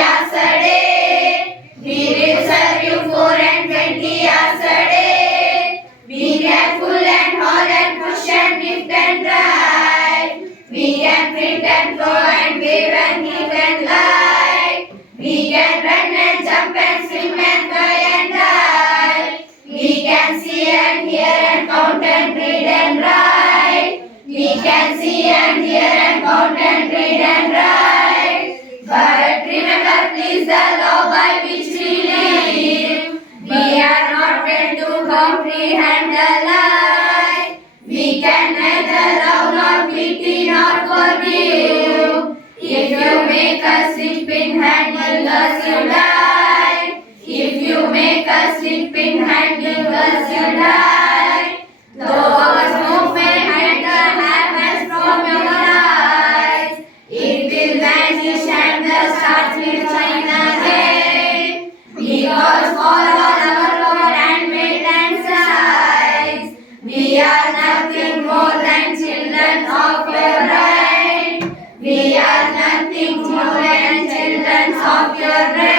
hours a day. We will serve you 4 and 20 hours a day. We can pull and haul and push and lift and drive. We can print and throw and wave and heat and light. We can run and jump and swim and fly and die. We can see and hear and count and read and write. We can see and hear and count and read and write. But remember please the law by which we live. We are not meant to comprehend the lie. We can neither love nor pity nor forgive. If you make us slip in handling us, you die. If you make us slip in handling us, you die. Though our smoke may hide the happiness from your eyes, it will vanish and the stars will shine again. Because for all our Lord and made and size, we are nothing more than children of your right. We are nothing more than children of your right.